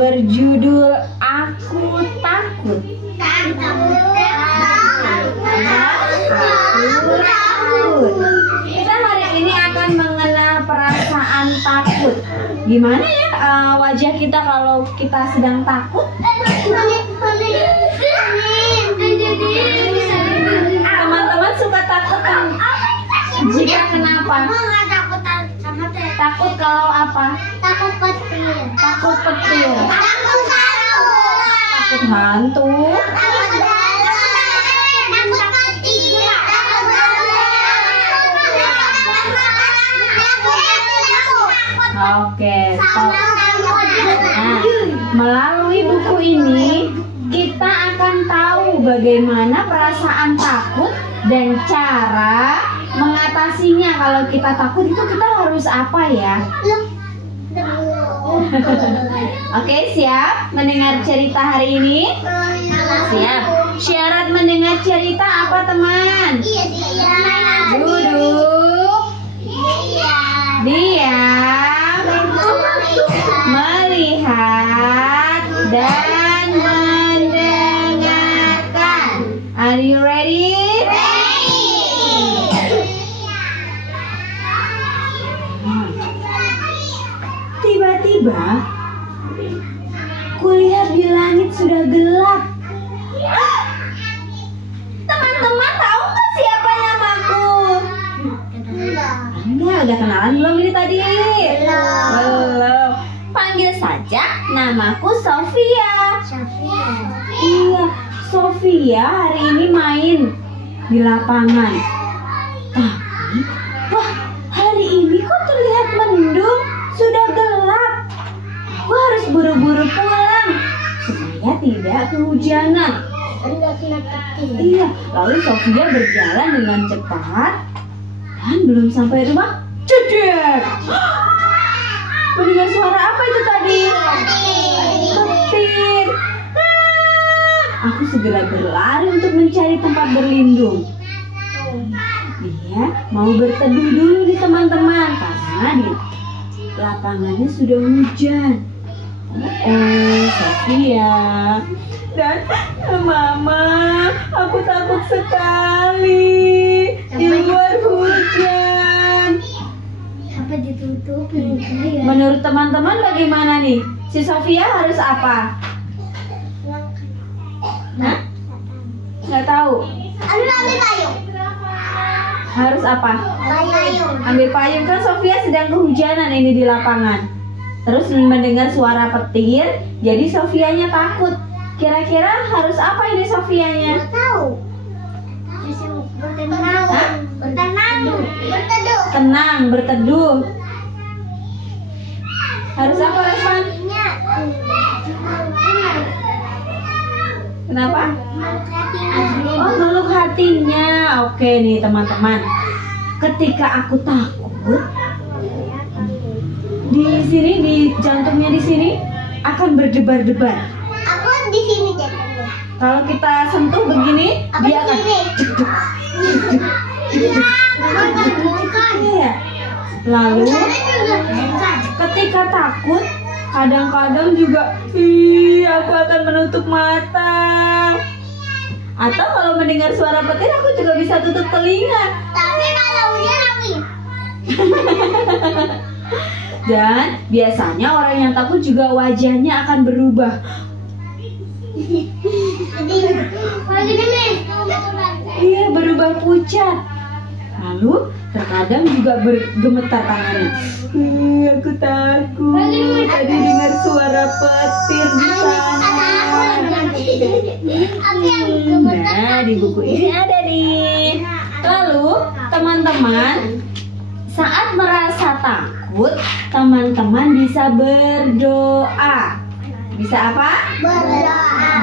berjudul Aku Takut. Aku takut. Kita hari ini akan mengenal perasaan takut. Gimana ya wajah kita kalau kita sedang takut? Teman-teman suka takut kan? Jika kenapa? Takut kalau apa? Takut petir. Takut petir. Takut hantu. Takut hantu. Oke, stop. Nah, melalui buku ini kita akan tahu bagaimana perasaan takut dan cara mengatasinya. Kalau kita takut itu kita harus apa ya? Oke, siap mendengar cerita hari ini? Siap. Syarat mendengar cerita apa, teman? Duduk, diam, melihat, dan mendengarkan. Are you ready? Tiba-tiba kulihat di langit sudah gelap. Teman-teman tahu nggak siapa namaku? Enggak, udah kenalan belum ini tadi? Belum. Panggil saja, namaku Sofia. Iya, Sofia hari ini main di lapangan. Tapi, wah, hari ini kok terlihat mendung, sudah gelap. Aku harus buru-buru pulang supaya tidak kehujanan. Iya, lalu Sofia berjalan dengan cepat dan belum sampai rumah, cedek. Mendengar suara apa itu tadi? Petir. Aku segera berlari untuk mencari tempat berlindung. Dia mau berteduh dulu nih teman-teman, karena di lapangannya sudah hujan. Sofia dan Mama, aku takut sekali di luar hujan. Apa ditutup? Menurut teman-teman bagaimana nih? Si Sofia harus apa? Hah? Nggak tahu. Ambil payung. Harus apa? Payung. Ambil payung, kan Sofia sedang kehujanan ini di lapangan. Terus mendengar suara petir, jadi Sofianya takut. Kira-kira harus apa ini Sofianya? Nggak tahu. Berteduh. Tenang, berteduh. Harus apa, Resman? Kenapa? Oh, meluk hatinya. Oke nih teman-teman. Ketika aku takut, di sini, di jantungnya di sini akan berdebar-debar. Aku di sini jatuhnya. Kalau kita sentuh begini, Apa dia di akan sini? Iya. Lalu ketika takut, kadang-kadang juga aku akan menutup mata. Atau kalau mendengar suara petir, aku juga bisa tutup telinga. Tapi kalau hujan aku Dan biasanya orang yang takut juga wajahnya akan berubah. Iya, berubah pucat. Lalu terkadang juga bergemetar tangannya. Aku takut. Tadi dengar suara petir di sana. Nah, di buku ini ada nih. Lalu teman-teman, saat merasa takut, teman-teman bisa berdoa. Bisa apa?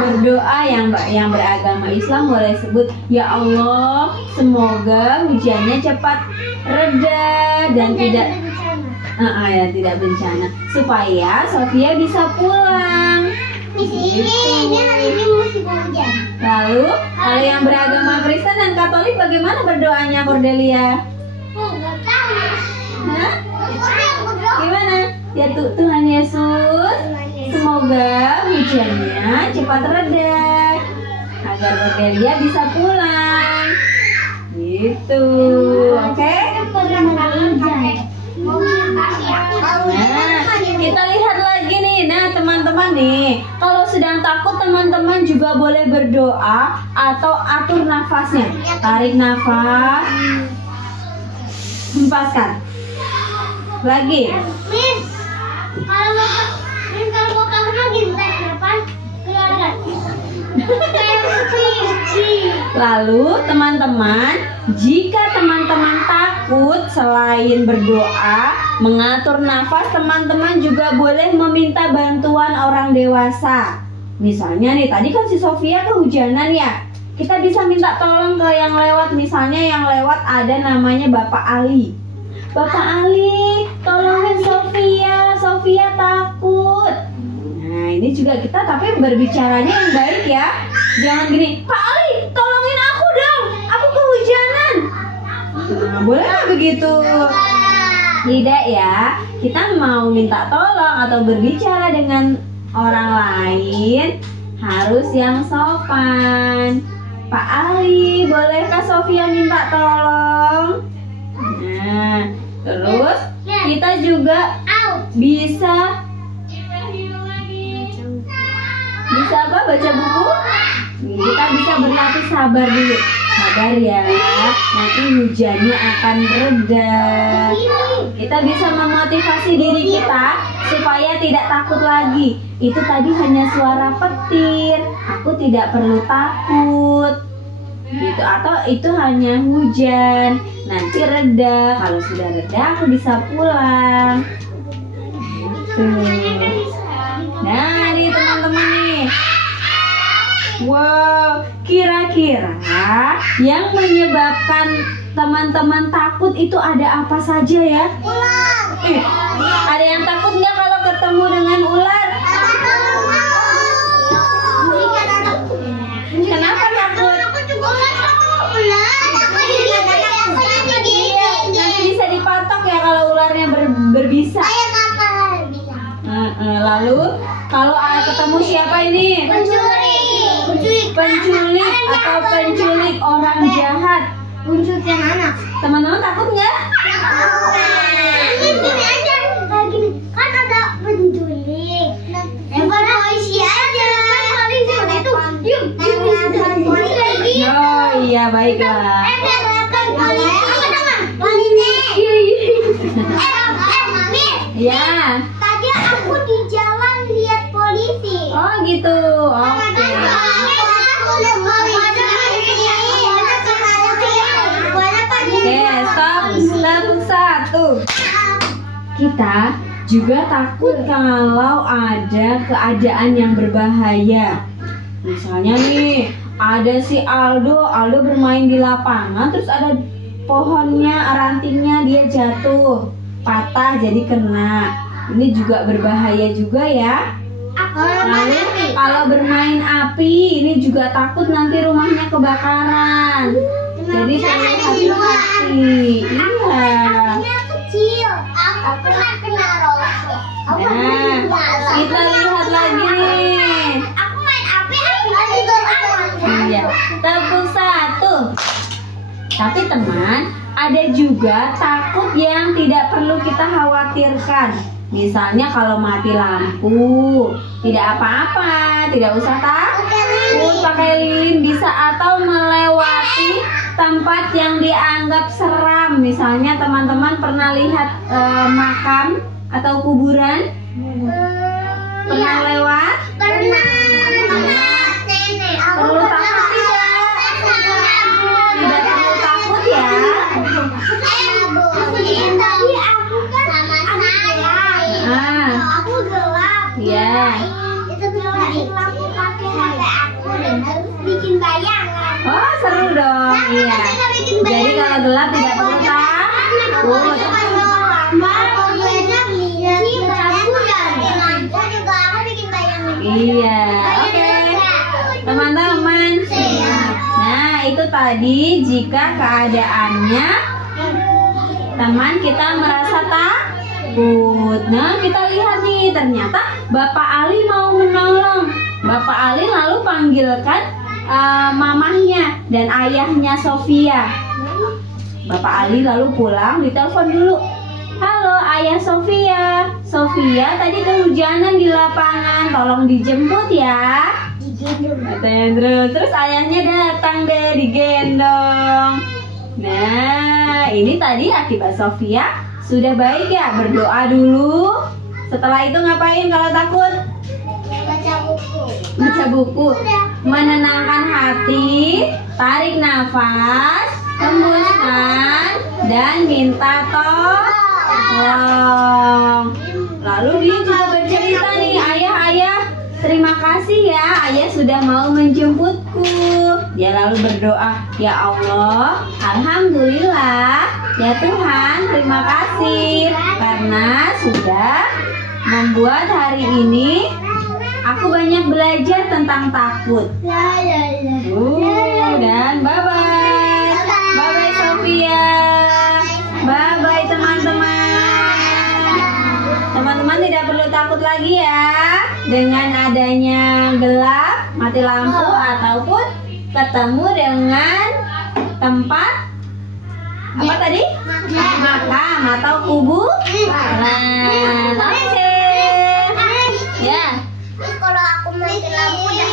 Berdoa yang beragama Islam boleh sebut, ya Allah, semoga hujannya cepat reda dan tidak bencana, supaya Sofia bisa pulang. Di sini hari ini musim hujan. Lalu, kalau yang beragama Kristen dan Katolik bagaimana berdoanya, Cordelia? Nggak tahu. Hah? Orang berdoa. Gimana? Ya Tuhan Yesus, semoga hujannya cepat reda agar Cordelia bisa pulang. Gitu, oke? Nah, kita lihat lagi nih. Nah, teman-teman nih, kalau sedang takut teman-teman juga boleh berdoa atau atur nafasnya. Tarik nafas, hempaskan. Lagi. Kalau bapak lagi tarik nafas, keluarkan. Lalu teman-teman, jika teman-teman takut, selain berdoa, mengatur nafas, teman-teman juga boleh meminta bantuan orang dewasa. Misalnya nih, tadi kan si Sofia kehujanan ya. Kita bisa minta tolong ke yang lewat. Misalnya yang lewat ada namanya Bapak Ali. Bapak Ali, tolongin Sofia, Sofia takut. Nah, ini juga kita tapi berbicaranya yang baik ya. Jangan gini, Pak Ali, tolongin aku dong, aku kehujanan. Nah, boleh nggak begitu? Tidak ya, kita mau minta tolong atau berbicara dengan orang lain harus yang sopan. Pak Ali, bolehkah Sofia minta tolong? Nah, terus kita juga bisa apa? Baca buku? Kita bisa berlatih sabar dulu. Sabar ya, nanti hujannya akan reda. Kita bisa memotivasi diri kita supaya tidak takut lagi. Itu tadi hanya suara petir, aku tidak perlu takut. Gitu, atau itu hanya hujan, nanti reda. Kalau sudah reda aku bisa pulang. Gitu. Nah, nih teman-teman nih. Wow, kira-kira yang menyebabkan teman-teman takut itu ada apa saja ya? Ular. Ada yang takut nggak kalau ketemu dengan ular? Kenapa takut? Nanti bisa dipatok ya kalau ularnya berbisa. Lalu kalau ketemu siapa ini? Penculik atau penculik orang jahat. Penculik yang anak. Teman-teman takut nggak? Ini aja kayak gini. Kan ada penculik. Bukan polisi aja. Polisi itu. Yuk. Oh iya baiklah. Ya. Tadi aku di jalan lihat polisi. Oh gitu. Oke. Oke, stop satu. Kita juga takut kalau ada keadaan yang berbahaya. Misalnya nih, ada si Aldo bermain di lapangan, terus ada pohonnya, rantingnya dia jatuh, patah jadi kena. Ini juga berbahaya juga ya. Lalu kalau bermain api, ini juga takut nanti rumahnya kebakaran. Jadi perlu hati-hati. Iya. Kecil. Aku pernah kena rosok. Nah, kita lihat lagi nih. Aku main api juga aman. Iya, tepuk satu. Tapi teman, ada juga takut yang tidak perlu kita khawatirkan. Misalnya kalau mati lampu, tidak apa-apa, tidak usah takut, pakai lilin bisa, atau melewati tempat yang dianggap seram. Misalnya teman-teman pernah lihat makam atau kuburan? Pernah lewat? Pernah. Perlu takut tidak? Tidak perlu takut ya. Tadi aku kan sama saya. Aku gelap. Iya. Itu aku pakai HP aku dan terus bikin bayangan. Oh seru dong. Iya. Jadi kalau gelap tidak perlu takut. Iya. Oke. Teman-teman. Nah itu tadi jika keadaannya teman kita merasa takut. Nah, kita lihat nih, ternyata Bapak Ali mau menolong. Bapak Ali lalu panggilkan mamahnya dan ayahnya Sofia. Bapak Ali lalu pulang, ditelepon dulu. Halo ayah Sofia. Sofia tadi kehujanan di lapangan, tolong dijemput ya. Katanya terus ayahnya datang deh, digendong. Nah, ini tadi akibat Sofia sudah baik ya, berdoa dulu. Setelah itu ngapain kalau takut? Baca buku. Baca buku. Menenangkan hati, tarik nafas, hembuskan, dan minta tolong. Lalu dia juga bercerita nih, ayah, terima kasih ya, ayah sudah mau menjemputku. Dia lalu berdoa, ya Allah, alhamdulillah, ya Tuhan, terima kasih karena sudah membuat hari ini aku banyak belajar tentang takut. Dan bye-bye. Bye-bye Sofia. Bye-bye teman-teman. Teman-teman tidak perlu takut lagi ya. Dengan adanya gelap, mati lampu ataupun ketemu dengan tempat apa tadi? Makam atau kuburan. Oke. Ya. Kalau aku mati lampu udah